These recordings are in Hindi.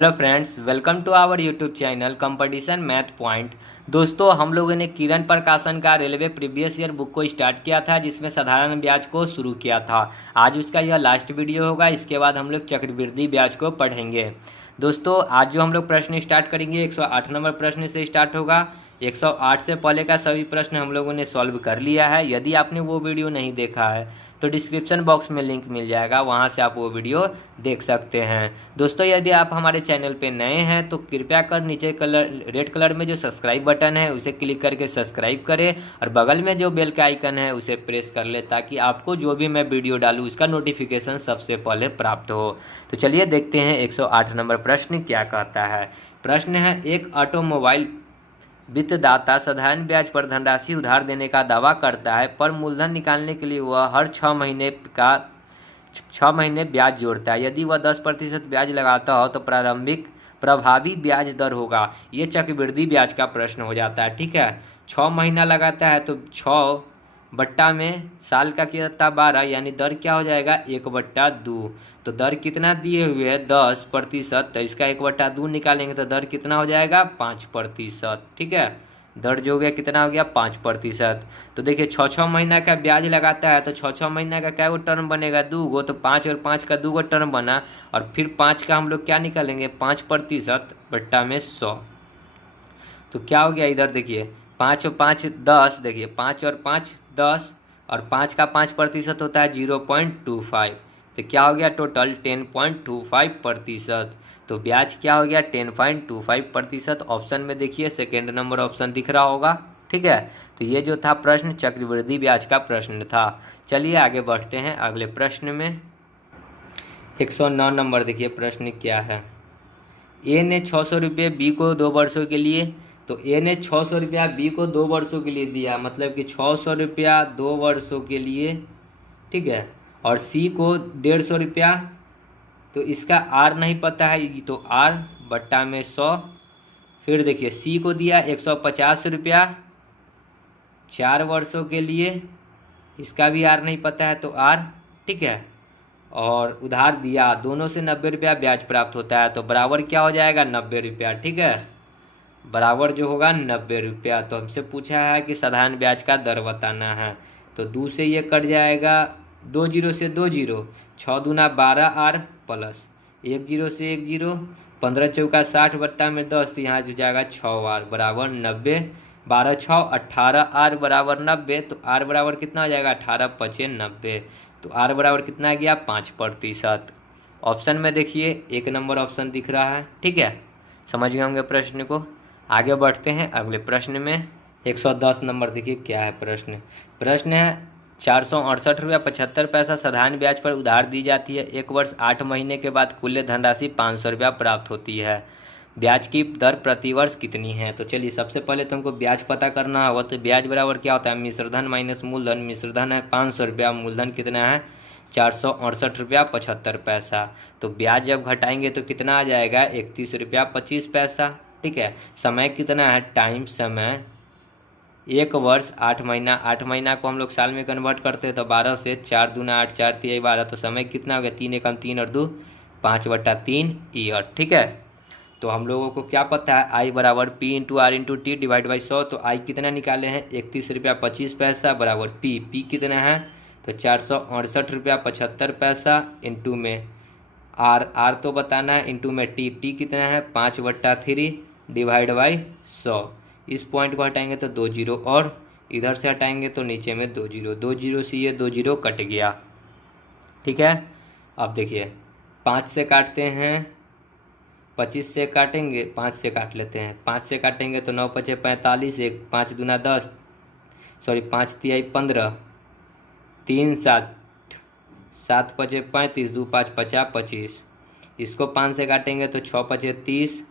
Hello friends, welcome to our YouTube channel competition math point. दोस्तों, हम लोगों ने किरण प्रकाशन का रेलवे प्रीवियस ईयर बुक को स्टार्ट किया था, जिसमें साधारण ब्याज को शुरू किया था। आज उसका यह लास्ट वीडियो होगा। इसके बाद हम लोग चक्रवृद्धि ब्याज को पढ़ेंगे। दोस्तों, आज जो हम लोग प्रश्न स्टार्ट करेंगे 108 नंबर प्रश्न से स्टार्ट होगा। 108 से पहले का सभी प्रश्न हम लोगों ने सॉल्व कर लिया है। यदि आपने वो वीडियो नहीं देखा है तो डिस्क्रिप्शन बॉक्स में लिंक मिल जाएगा, वहाँ से आप वो वीडियो देख सकते हैं। दोस्तों, यदि आप हमारे चैनल पे नए हैं तो कृपया कर नीचे रेड कलर में जो सब्सक्राइब बटन है उसे क्लिक करके सब्सक्राइब करें और बगल में जो बेल का आइकन है उसे प्रेस कर ले, ताकि आपको जो भी मैं वीडियो डालूँ उसका नोटिफिकेशन सबसे पहले प्राप्त हो। तो चलिए देखते हैं 108 नंबर प्रश्न क्या कहता है। प्रश्न है, एक ऑटोमोबाइल वित्तदाता साधारण ब्याज पर धनराशि उधार देने का दावा करता है, पर मूलधन निकालने के लिए वह हर 6 महीने ब्याज जोड़ता है। यदि वह 10% ब्याज लगाता हो तो प्रारंभिक प्रभावी ब्याज दर होगा। ये चक्रवृद्धि ब्याज का प्रश्न हो जाता है। ठीक है, 6 महीना लगाता है तो 6 बट्टा में साल का क्या होता है 12, यानी दर क्या हो जाएगा 1/2। तो दर कितना दिए हुए है 10%, तो इसका 1/2 निकालेंगे तो दर कितना हो जाएगा 5%। ठीक है, दर जो हो गया कितना हो गया 5%। तो देखिए 6 महीना का ब्याज लगाता है तो 6 महीना का क्या गो टर्म बनेगा 2 गो, तो 5 और 5 का 2 गो टर्म बना। और फिर 5 का हम लोग क्या निकालेंगे 5%/100। तो क्या हो गया इधर देखिए 5 और 5 10, देखिए 5 और 5 10, और 5 का 5% होता है 0.25। तो क्या हो गया टोटल 10.25%। तो ब्याज क्या हो गया 10.25%। ऑप्शन में देखिए सेकेंड नंबर ऑप्शन दिख रहा होगा। ठीक है, तो ये जो था प्रश्न चक्रवृद्धि ब्याज का प्रश्न था। चलिए आगे बढ़ते हैं अगले प्रश्न में। 109 नंबर देखिए प्रश्न क्या है। ए ने 600 रुपये बी को 2 वर्षों के लिए, तो ए ने 600 रुपया बी को 2 वर्षों के लिए दिया, मतलब कि 600 रुपया 2 वर्षों के लिए। ठीक है, और सी को 150 रुपया, तो इसका आर नहीं पता है तो R/100। फिर देखिए सी को दिया 150 रुपया 4 वर्षों के लिए, इसका भी आर नहीं पता है तो आर। ठीक है, और उधार दिया दोनों से 90 रुपया ब्याज प्राप्त होता है, तो बराबर क्या हो जाएगा 90 रुपया। ठीक है, बराबर जो होगा 90 रुपया। तो हमसे पूछा है कि साधारण ब्याज का दर बताना है, तो 2 से ये कट जाएगा, 2 जीरो से 2 जीरो, 6×2 = 12 R प्लस 1 जीरो से 1 जीरो, 15×4 = 60/10, तो यहाँ जो जाएगा 6R बराबर 90। 12×6 = 18R बराबर 90। तो R बराबर कितना हो जाएगा 18×5 = 90। तो R बराबर कितना आ गया 5%। ऑप्शन में देखिए 1 नंबर ऑप्शन दिख रहा है। ठीक है, समझ गए होंगे प्रश्न को। आगे बढ़ते हैं अगले प्रश्न में। 110 नंबर देखिए क्या है प्रश्न। प्रश्न है 468 रुपया 75 पैसा साधारण ब्याज पर उधार दी जाती है। 1 वर्ष 8 महीने के बाद कुल धनराशि 500 रुपया प्राप्त होती है। ब्याज की दर प्रतिवर्ष कितनी है। तो चलिए सबसे पहले तो हमको ब्याज पता करना होगा। तो ब्याज बराबर क्या होता है मिश्रधन माइनस मूलधन। मिश्रधन है 500 रुपया, मूलधन कितना है 468 रुपया 75 पैसा। तो ब्याज जब घटाएंगे तो कितना आ जाएगा 31 रुपया 25 पैसा। ठीक है, समय कितना है टाइम समय 1 वर्ष 8 महीना। 8 महीना को हम लोग साल में कन्वर्ट करते हैं तो 12 से 4 दूना 8 4 तिहाई 12, तो समय कितना हो गया 3 एकम 3 और 2 5/3 ईयर। ठीक है, तो हम लोगों को क्या पता है आई बराबर P/R/T /100। तो आई कितना निकाले हैं 31 रुपया 25 पैसा बराबर पी कितना है तो 468 रुपया 75 पैसा इंटू में आर तो बताना है, इंटू में टी कितना है 5/3 /100। इस पॉइंट को हटाएंगे तो 2 जीरो, और इधर से हटाएंगे तो नीचे में 2 जीरो, 2 जीरो से ये 2 जीरो कट गया। ठीक है, अब देखिए 5 से काटते हैं, 25 से काटेंगे, 5 से काट लेते हैं, 5 से काटेंगे तो 9×5 = 45, 1 5 दूना 10, सॉरी 5 तिहाई 15, 3 7 7×5 = 35, 2 5 50 25। इसको 5 से काटेंगे तो 6×5 = 30,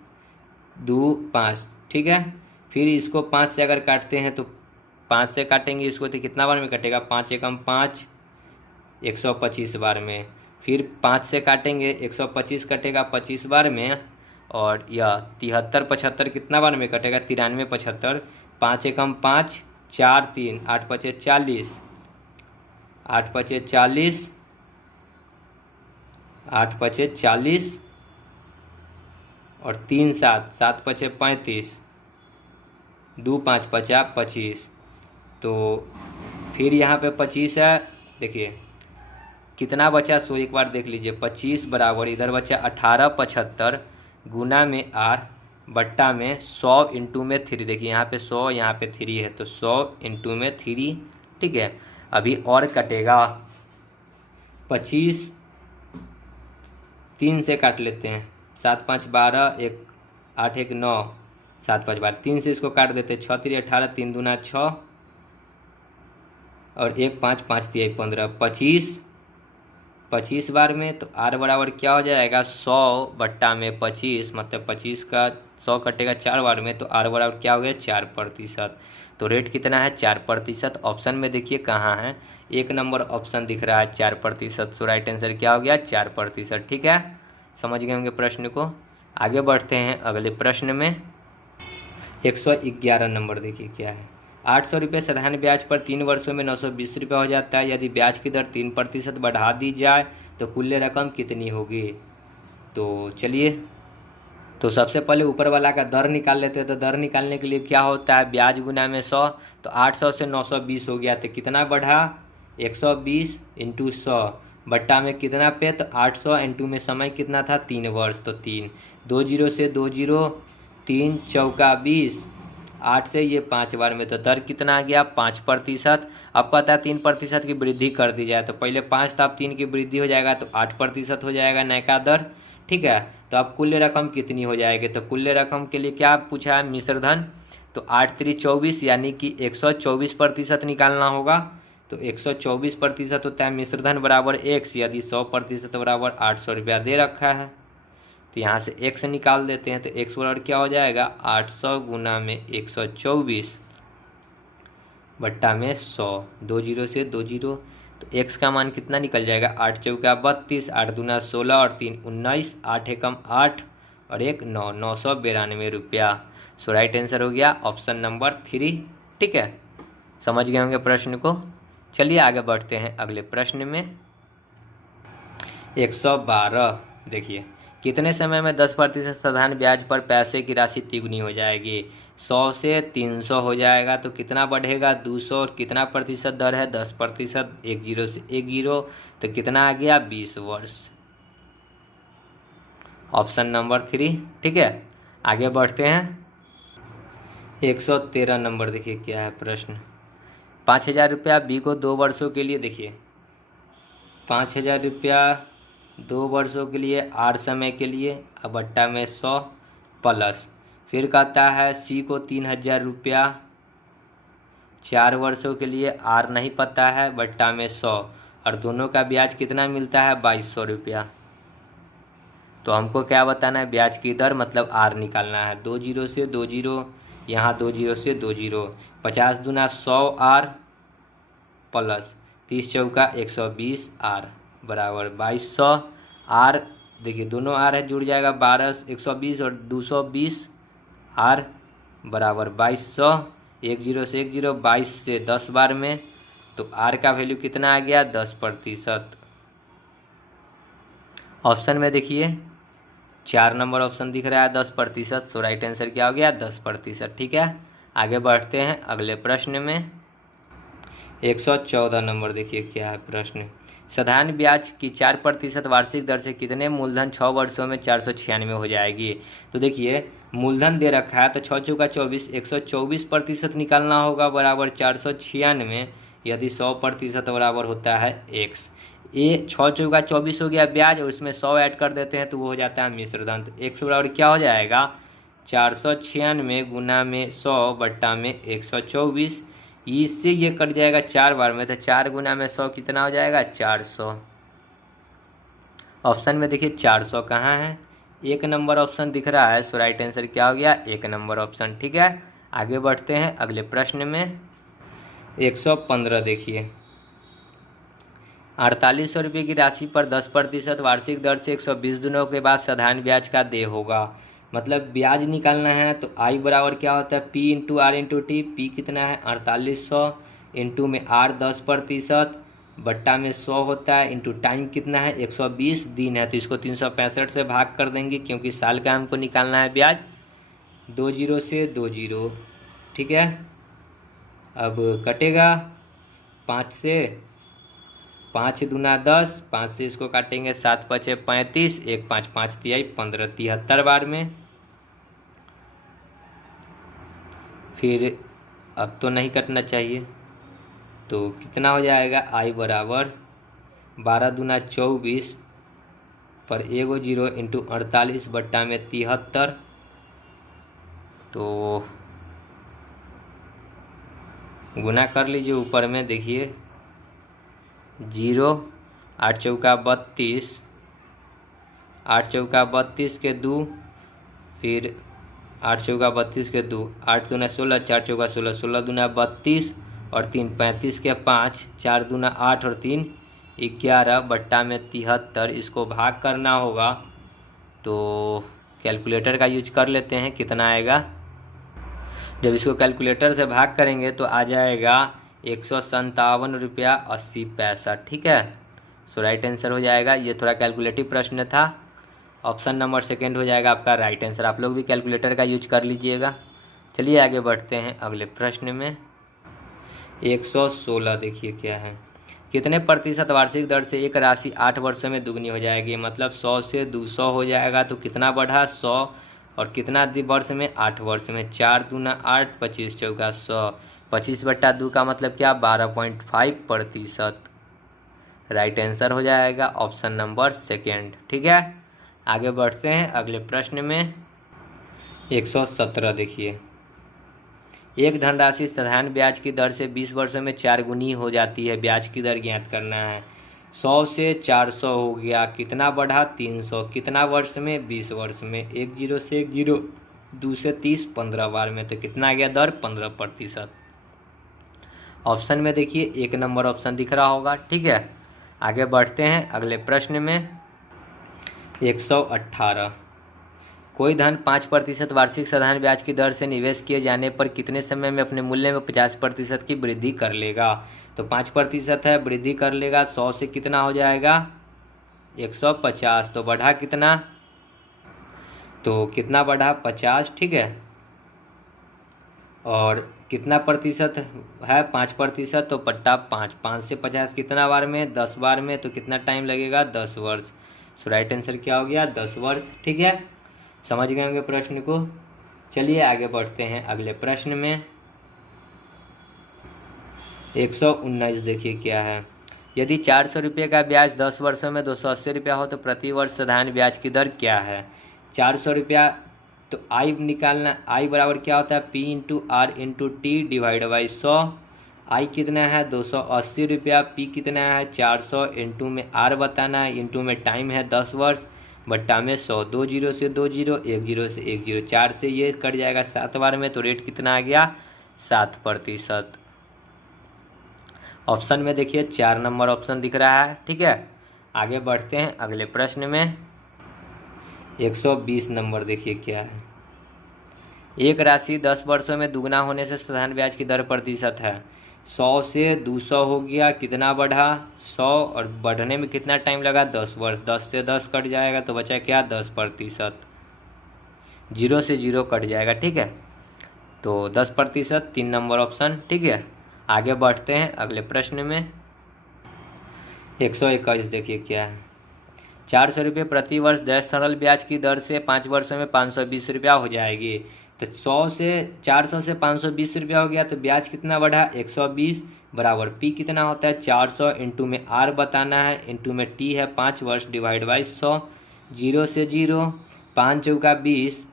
2 5। ठीक है, फिर इसको 5 से अगर काटते हैं तो 5 से काटेंगे इसको तो कितना बार में कटेगा 5 एकम 5 125 बार में। फिर 5 से काटेंगे 125 कटेगा 25 बार में, और यह 73 75 कितना बार में कटेगा 93 75। 5 एकम 5 4 3 8 5 40, 8 5 40, 8 5 40, और 3 7, 7 पचे 35, 2 5 50 25। तो फिर यहाँ पे 25 है, देखिए कितना बचा सो एक बार देख लीजिए। 25 बराबर इधर बचा 1875 गुना में आर बट्टा में 100 इंटू में 3। देखिए यहाँ पे 100, यहाँ पे 3 है तो 100 इंटू में 3। ठीक है, अभी और कटेगा। 25 3 से काट लेते हैं, 7 5 12, 1 8 1 9, 7 5 12, 3 से इसको काट देते हैं। 6 3 18, 3 दूना 6 और 1 5 5 3 15। 25 बार में तो आर बराबर क्या हो जाएगा 100 बट्टा में 25, मतलब 25 का 100 कटेगा 4 बार में तो आर बराबर क्या हो गया 4%। तो रेट कितना है 4%। ऑप्शन में देखिए कहाँ है, 1 नंबर ऑप्शन दिख रहा है 4%। सो राइट आंसर क्या हो गया 4%। ठीक है, समझ गए होंगे प्रश्न को। आगे बढ़ते हैं अगले प्रश्न में। 111 नंबर देखिए क्या है। 800 रुपये साधारण ब्याज पर 3 वर्षों में 920 रुपये हो जाता है। यदि ब्याज की दर 3% बढ़ा दी जाए तो कुल रकम कितनी होगी। तो चलिए, तो सबसे पहले ऊपर वाला का दर निकाल लेते हैं। तो दर निकालने के लिए क्या होता है, ब्याज गुना में 100, तो 800 से 920 हो गया तो कितना बढ़ा 120 इंटू 100 बट्टा में कितना पे, तो 800 इंटू में समय कितना था 3 वर्ष, तो 3, 2 जीरो से 2 जीरो, 3 चौका 20, 8 से ये 5 बार में, तो दर कितना आ गया 5%। अब कहता है 3% की वृद्धि कर दी जाए, तो पहले 5 था अब 3 की वृद्धि हो जाएगा तो 8% हो जाएगा नयका दर। ठीक है, तो अब कुल रकम कितनी हो जाएगी। तो कुल रकम के लिए क्या पूछा है मिश्रधन, तो 8 3 24 यानी कि 124% निकालना होगा। तो 124% होता है मिश्रधन बराबर x, यदि 100% बराबर 800 रुपया दे रखा है तो यहाँ से x निकाल देते हैं। तो x बराबर क्या हो जाएगा 800 गुना में 124 बट्टा में 100, 2 जीरो से 2 जीरो, तो x का मान कितना निकल जाएगा 8 चौका 32, 8 दूना 16 और 3 19, 8 एकम 8 और 1 9, 992 रुपया। सो राइट आंसर हो गया ऑप्शन नंबर 3। ठीक है, समझ गए होंगे प्रश्न को। चलिए आगे बढ़ते हैं अगले प्रश्न में। 112 देखिए, कितने समय में 10% साधारण ब्याज पर पैसे की राशि तिगुनी हो जाएगी। 100 से 300 हो जाएगा तो कितना बढ़ेगा 200, और कितना प्रतिशत दर है 10%, 1 जीरो से 1 जीरो, तो कितना आ गया 20 वर्ष। Option number 3। ठीक है, आगे बढ़ते हैं। 113 नंबर देखिए क्या है प्रश्न। 5000 रुपया बी को 2 वर्षों के लिए, देखिए 5000 रुपया 2 वर्षों के लिए आर समय के लिए, अब बट्टा में 100 प्लस, फिर कहता है सी को 3000 रुपया 4 वर्षों के लिए, आर नहीं पता है, बट्टा में 100, और दोनों का ब्याज कितना मिलता है 2200 रुपया। तो हमको क्या बताना है ब्याज की दर, मतलब आर निकालना है। 2 जीरो से 2 जीरो, यहाँ 2 जीरो से 2 जीरो, 50 दूना 100 आर प्लस 30 चौका 120 आर बराबर 2200। आर देखिए दोनों आर है जुड़ जाएगा 12 120 और 220, आर बराबर 2200, 1 जीरो से 1 जीरो, 22 से 10 बार में, तो आर का वैल्यू कितना आ गया 10%। ऑप्शन में देखिए 4 नंबर ऑप्शन दिख रहा है 10%। सो राइट आंसर क्या हो गया 10%। ठीक है, आगे बढ़ते हैं अगले प्रश्न में। 114 नंबर देखिए क्या है प्रश्न। साधारण ब्याज की 4% वार्षिक दर से कितने मूलधन 6 वर्षों में 496 हो जाएगी। तो देखिए मूलधन दे रखा है तो 6 चौका 24, 124% निकालना होगा बराबर 496, यदि 100% बराबर होता है x। ये 6 चौका 24 हो गया ब्याज और उसमें 100 ऐड कर देते हैं तो वो हो जाता है मिश्रधन। तो x बराबर क्या हो जाएगा 496 गुना में 100 बट्टा में 124, इससे ये कट जाएगा 4 बार में, तो 4 गुना में 100 कितना हो जाएगा 400। ऑप्शन में देखिए 400 कहाँ है, 1 नंबर ऑप्शन दिख रहा है। सो राइट आंसर क्या हो गया 1 नंबर ऑप्शन। ठीक है, आगे बढ़ते हैं अगले प्रश्न में। 115 देखिए, 4800 रुपये की राशि पर 10% वार्षिक दर से 120 दिनों के बाद साधारण ब्याज का देय होगा। मतलब ब्याज निकालना है तो आई बराबर क्या होता है P into R into T. P कितना है 4800 इंटू में आर 10% बट्टा में 100 होता है, इंटू टाइम कितना है 120 दिन है, तो इसको 365 से भाग कर देंगे क्योंकि साल का हमको निकालना है ब्याज। 2 जीरो से 2 जीरो, ठीक है। अब कटेगा 5 से, 5 दूना 10, 5 से इसको काटेंगे 7 पचे 35, 1 5 5 तिहाई 15, 73 बार में। फिर अब तो नहीं कटना चाहिए, तो कितना हो जाएगा आई बराबर 12 दूना 24 पर एगो जीरो इंटू 48 बट्टा में 73। तो गुना कर लीजिए ऊपर में, देखिए 0, 8 चौका 32, 8 चौका 32 के 2, फिर 8 चौका 32 के 2, 8 दूना 16, 4 चौका 16, 16 दूना 32 और 3 35 के 5, 4 दूना 8 और 3 11 बट्टा में 73। इसको भाग करना होगा तो कैलकुलेटर का यूज कर लेते हैं, कितना आएगा। जब इसको कैलकुलेटर से भाग करेंगे तो आ जाएगा 157 रुपया 80 पैसा, ठीक है। सो राइट आंसर हो जाएगा। ये थोड़ा कैलकुलेटिव प्रश्न था। ऑप्शन नंबर सेकंड हो जाएगा आपका राइट आंसर। आप लोग भी कैलकुलेटर का यूज कर लीजिएगा। चलिए आगे बढ़ते हैं अगले प्रश्न में। 116 देखिए क्या है। कितने प्रतिशत वार्षिक दर से एक राशि 8 वर्षों में दुगनी हो जाएगी। मतलब 100 से 200 हो जाएगा, तो कितना बढ़ा 100, और कितना वर्ष में 8 वर्ष में। 4 दूना 8, 25 चौका 100, 25 बट्टा 2 का मतलब क्या 12.5%। राइट आंसर हो जाएगा ऑप्शन नंबर सेकेंड, ठीक है। आगे बढ़ते हैं अगले प्रश्न में। 117 देखिए। एक धनराशि साधारण ब्याज की दर से 20 वर्षों में 4 गुनी हो जाती है। ब्याज की दर ज्ञात करना है। 100 से 400 हो गया, कितना बढ़ा 300, कितना वर्ष में 20 वर्ष में। 1 जीरो से 1 जीरो, 2 से 30 15 बार में, तो कितना आ गया दर 15%। ऑप्शन में देखिए 1 नंबर ऑप्शन दिख रहा होगा, ठीक है। आगे बढ़ते हैं अगले प्रश्न में। 118। कोई धन 5% वार्षिक साधारण ब्याज की दर से निवेश किए जाने पर कितने समय में अपने मूल्य में 50% की वृद्धि कर लेगा। तो 5% है, वृद्धि कर लेगा। 100 से कितना हो जाएगा 150, तो बढ़ा कितना, तो कितना बढ़ा 50, ठीक है। और कितना प्रतिशत है 5%, तो पट्टा 5, 5 से 50 कितना बार में 10 बार में, तो कितना टाइम लगेगा 10 वर्ष। सो राइट आंसर क्या हो गया 10 वर्ष, ठीक है। समझ गए होंगे प्रश्न को। चलिए आगे बढ़ते हैं अगले प्रश्न में। 119 देखिए क्या है। यदि 400 रुपये का ब्याज 10 वर्षों में 280 रुपया हो तो प्रति वर्ष साधारण ब्याज की दर क्या है। 400 रुपया, तो आई निकालना। आई बराबर क्या होता है P into R into T divide by 100। I कितना है 280 रुपया, P कितना है 400, इंटू में आर बताना है, इंटू में टाइम है 10 वर्ष, बट्टा में 100। 2 जीरो से 2 जीरो, 1 जीरो से 1 जीरो, 4 से ये कट जाएगा 7 बार में, तो रेट कितना आ गया 7%। ऑप्शन में देखिए 4 नंबर ऑप्शन दिख रहा है, ठीक है। आगे बढ़ते हैं अगले प्रश्न में। 120 नंबर देखिए क्या है। एक राशि 10 वर्षों में दुगना होने से साधारण ब्याज की दर प्रतिशत है। 100 से 200 हो गया, कितना बढ़ा 100, और बढ़ने में कितना टाइम लगा 10 वर्ष। 10 से 10 कट जाएगा तो बचा क्या 10%। 0 से 0 कट जाएगा, ठीक है। तो 10%, 3 नंबर ऑप्शन, ठीक है। आगे बढ़ते हैं अगले प्रश्न में। 121 देखिए क्या है। 400 रुपये प्रति वर्ष 10 सरल ब्याज की दर से 5 वर्षों में 520 रुपया हो जाएगी। तो 400 से 520 रुपया हो गया, तो ब्याज कितना बढ़ा 120, बराबर P कितना होता है 400, इंटू में R बताना है, इंटू में T है 5 वर्ष, डिवाइड बाई 100। 0 से 0, 5 चौका 20,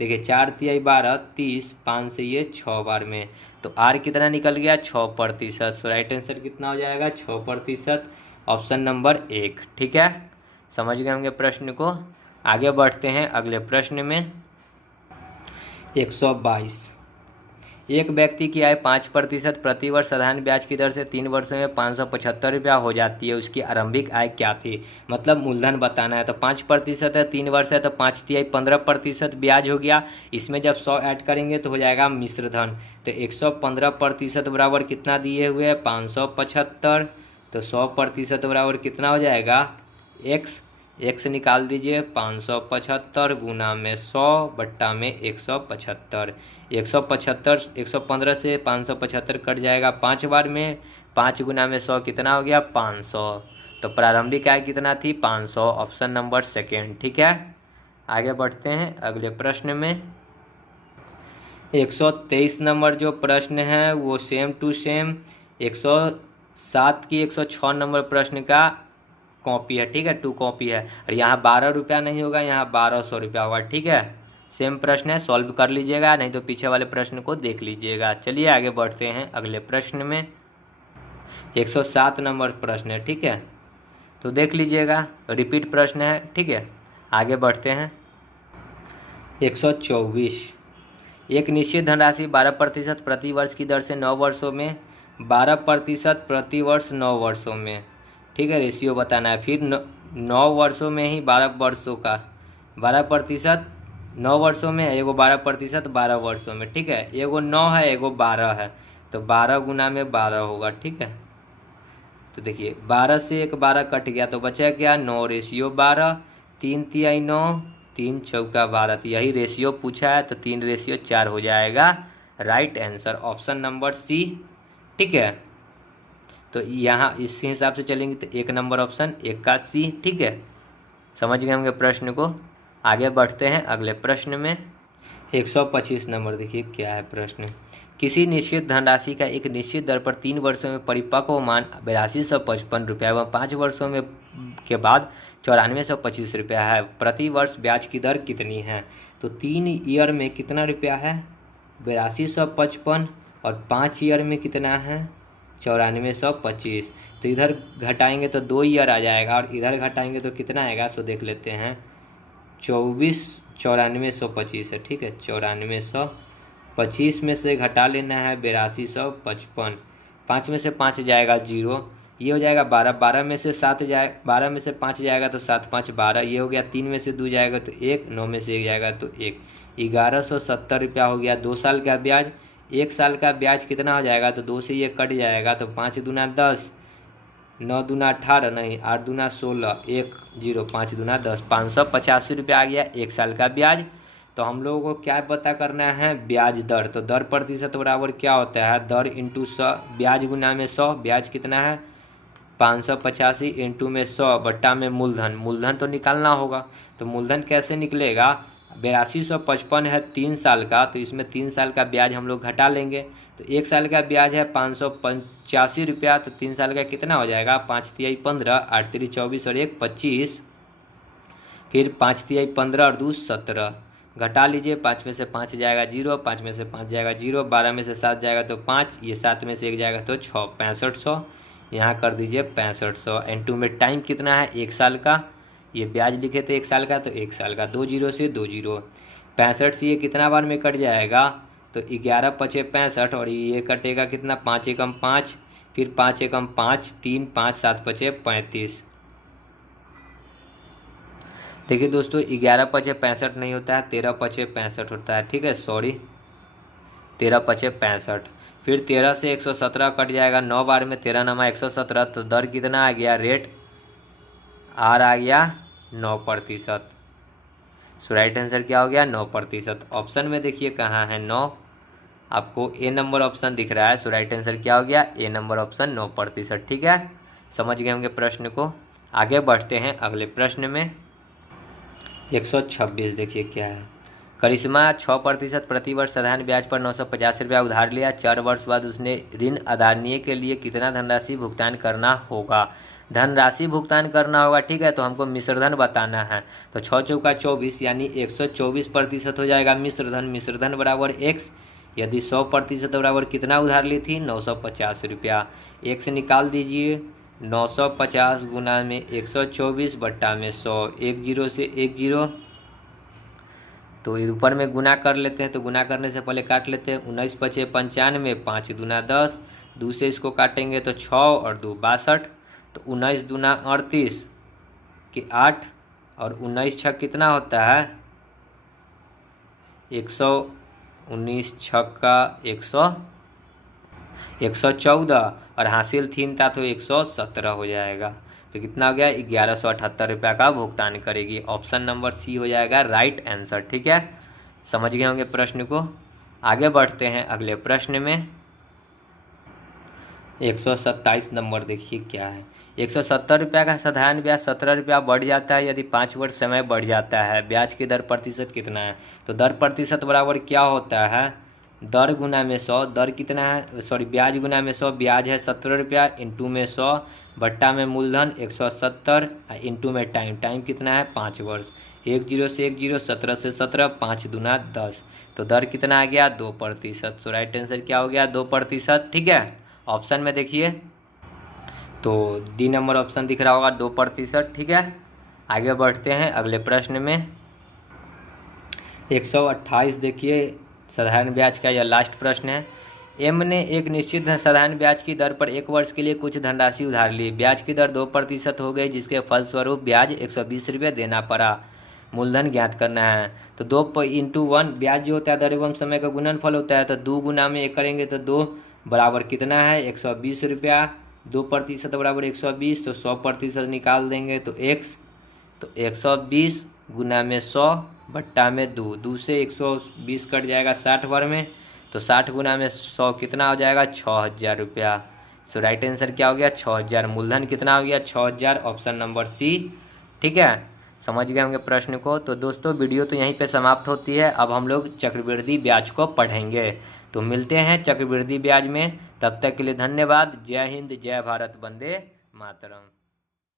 देखिए 4 तिहाई 12, 30, 5 से ये 6 बार में, तो R कितना निकल गया 6%। सो राइट आंसर कितना हो जाएगा 6%, ऑप्शन नंबर 1, ठीक है। समझ गए होंगे प्रश्न को। आगे बढ़ते हैं अगले प्रश्न में। 122। एक व्यक्ति की आय 5% प्रति वर्ष साधारण ब्याज की दर से 3 वर्षों में 575 रुपया हो जाती है। उसकी आरंभिक आय क्या थी, मतलब मूलधन बताना है। तो 5% है, 3 वर्ष है, तो 5 तिहाई 15% ब्याज हो गया। इसमें जब 100 ऐड करेंगे तो हो जाएगा मिश्र धन। तो 115% बराबर कितना दिए हुए 575, तो 100% बराबर कितना हो जाएगा एक्स। एक्स निकाल दीजिए 575 गुना में 100 बट्टा में 175। 175 115 से 575 कट जाएगा 5 बार में। 5 गुना में 100 कितना हो गया 500। तो प्रारंभिक आय कितना थी 500, ऑप्शन नंबर सेकेंड। ठीक है, आगे बढ़ते हैं अगले प्रश्न में। 123 नंबर जो प्रश्न है वो सेम टू सेम 107 की 106 नंबर प्रश्न का कॉपी है। ठीक है, 2 कॉपी है। और यहाँ 12 रुपया नहीं होगा, यहाँ 1200 रुपया होगा। ठीक है, सेम प्रश्न है, सॉल्व कर लीजिएगा, नहीं तो पीछे वाले प्रश्न को देख लीजिएगा। चलिए आगे बढ़ते हैं अगले प्रश्न में। 107 नंबर प्रश्न है। ठीक है, तो देख लीजिएगा, रिपीट प्रश्न है। ठीक है, आगे बढ़ते हैं। 124, एक निश्चित धनराशि 12% प्रति वर्ष की दर से 9 वर्षों में 12% प्रति वर्ष 9 वर्षों में। ठीक है, रेशियो बताना है। फिर 9 वर्षों में ही 12 वर्षों का 12% 9 वर्षों में, एगो 12% 12 वर्षों में। ठीक है, एगो 9 है एगो 12 है, तो 12 गुना में 12 होगा। ठीक है, तो देखिए 12 से एक 12 कट गया तो बचा क्या 9 रेशियो 12, 3 तिहाई 9, 3 चौका 12। तो यही रेशियो पूछा है, तो 3 रेशियो 4 हो जाएगा right answer, option number C. ठीक है, तो यहाँ इस हिसाब से चलेंगे तो 1 नंबर ऑप्शन 1 का सी। ठीक है, समझ गए होंगे प्रश्न को। आगे बढ़ते हैं अगले प्रश्न में। 125 नंबर देखिए क्या है प्रश्न। किसी निश्चित धनराशि का एक निश्चित दर पर 3 वर्षों में परिपक्व मान 8255 रुपया एवं 5 वर्षों में के बाद 9425 रुपया है। प्रति वर्ष ब्याज की दर कितनी है? तो 3 ईयर में कितना रुपया है 8255, और 5 ईयर में कितना है 9425। तो इधर घटाएंगे तो 2 ईयर आ जाएगा, और इधर घटाएंगे तो कितना आएगा सो देख लेते हैं। 9425 है। ठीक है, 9425 में से घटा लेना है 8255। 5 में से 5 जाएगा 0, ये हो जाएगा 12। 12 में से 7 जाए 12 में से 5 जाएगा तो 7 5 12, ये हो गया। 3 में से 2 जाएगा तो 1, 9 में से 1 जाएगा तो 1। 1170 रुपया हो गया 2 साल का ब्याज। 1 साल का ब्याज कितना हो जाएगा, तो 2 से ये कट जाएगा, तो 5 दूना 10, 9 दूना 18, नहीं 8 दूना 16, 1 0, 5 दूना 10, 585 रुपया आ गया 1 साल का ब्याज। तो हम लोगों को क्या पता करना है ब्याज दर। तो दर प्रतिशत बराबर क्या होता है दर इंटू 100, ब्याज गुना में 100। ब्याज कितना है 585 इंटू में 100 बट्टा में मूलधन। मूलधन तो निकालना होगा, तो मूलधन कैसे निकलेगा 8255 है 3 साल का, तो इसमें 3 साल का ब्याज हम लोग घटा लेंगे। तो 1 साल का ब्याज है 585 रुपया, तो 3 साल का कितना हो जाएगा 5 तिहाई 15, 8 तिहाई 24 और 1 25, फिर 5 तिहाई 15 और 2 17। घटा लीजिए, 5 में से 5 जाएगा 0, 5 में से 5 जाएगा 0, 12 में से 7 जाएगा तो 5, ये 7 में से 1 जाएगा तो 6, 6500। यहाँ कर दीजिए 6500। एंटू में टाइम कितना है 1 साल का, ये ब्याज लिखे थे 1 साल का, तो 1 साल का 2 0 से 2 0। 65 से ये कितना बार में कट जाएगा, तो 11 पचे 65, और ये कटेगा कितना 5 एकम 5, फिर 5 एकम 5, 3 5 7 पचे 35। देखिए दोस्तों 11 पचे 65 नहीं होता है, 13 पचे 65 होता है। ठीक है, सॉरी 13 पचे 65। फिर 13 से 117 कट जाएगा, 9 बार में 13 नमा 117, तो दर कितना आ गया रेट आर आ गया 9%। सो राइट आंसर क्या हो गया 9%। ऑप्शन में देखिए कहाँ है 9, आपको ए नंबर ऑप्शन दिख रहा है। सो राइट आंसर क्या हो गया ए नंबर ऑप्शन 9%। ठीक है, समझ गए होंगे प्रश्न को। आगे बढ़ते हैं अगले प्रश्न में। 126 देखिए क्या है। करिश्मा 6% प्रति वर्ष साधारण ब्याज पर 950 रुपया उधार लिया। 4 वर्ष बाद उसने ऋण अदायगी के लिए कितना धनराशि भुगतान करना होगा। धनराशि भुगतान करना होगा। ठीक है, तो हमको मिश्रधन बताना है। तो 6 चौका 24 यानी 124% हो जाएगा मिश्रधन। मिश्रधन बराबर x। यदि 100% बराबर कितना उधार ली थी 950 रुपया। x निकाल दीजिए, 950 गुना में 124 बट्टा में 100, 1 0 से 1 0, तो ऊपर में गुना कर लेते हैं। तो गुना करने से पहले काट लेते हैं। 19 पचे 95, 5 दूना 10, 2 से इसको काटेंगे तो 6 और 2 62, तो 19 दूना 38 के 8, और 19 छः कितना होता है 119 छक्का 114, और हासिल थीम था तो 117 हो जाएगा। तो कितना हो गया, 1178 रुपये का भुगतान करेगी। ऑप्शन नंबर सी हो जाएगा राइट आंसर। ठीक है, समझ गए होंगे प्रश्न को। आगे बढ़ते हैं अगले प्रश्न में। 127 नंबर देखिए क्या है। 170 रुपये का साधारण ब्याज 17 रुपया बढ़ जाता है यदि 5 वर्ष समय बढ़ जाता है। ब्याज की दर प्रतिशत कितना है? तो दर प्रतिशत बराबर क्या होता है, दर गुना में 100। दर कितना है, सॉरी, ब्याज गुना में 100। ब्याज है 17 रुपया, इंटू में 100, बट्टा में मूलधन 170, इंटू में टाइम। टाइम कितना है, 5 वर्ष। 10 से 10, 17 से 17, 5 दूना 10। तो दर कितना आ गया, 2%। सो राइट आंसर क्या हो गया, 2%। ठीक है, ऑप्शन में देखिए तो डी नंबर ऑप्शन दिख रहा होगा, 2%। ठीक है, आगे बढ़ते हैं अगले प्रश्न में। 128 देखिए, साधारण ब्याज का यह लास्ट प्रश्न है। एम ने एक निश्चित साधारण ब्याज की दर पर 1 वर्ष के लिए कुछ धनराशि उधार ली। ब्याज की दर 2% हो गई, जिसके फलस्वरूप ब्याज 120 रुपये देना पड़ा। मूलधन ज्ञात करना है। तो 2/1 ब्याज जो होता है दर एवं समय का गुणनफल होता है। तो 2 गुना में 1 करेंगे तो 2 बराबर कितना है, 120 रुपया। 2% बराबर 120, तो 100% निकाल देंगे तो x। तो 120 गुना में 100 बट्टा में 2। 2 से 120 कट जाएगा 60 बार में, तो 60 गुना में 100 कितना हो जाएगा, 6000 रुपया। सो राइट आंसर क्या हो गया, 6000। मूलधन कितना हो गया, 6000। Option number C. ठीक है, समझ गए होंगे प्रश्न को। तो दोस्तों वीडियो तो यहीं पे समाप्त होती है। अब हम लोग चक्रवृद्धि ब्याज को पढ़ेंगे। तो मिलते हैं चक्रवृद्धि ब्याज में, तब तक के लिए धन्यवाद। जय हिंद, जय भारत, वंदे मातरम।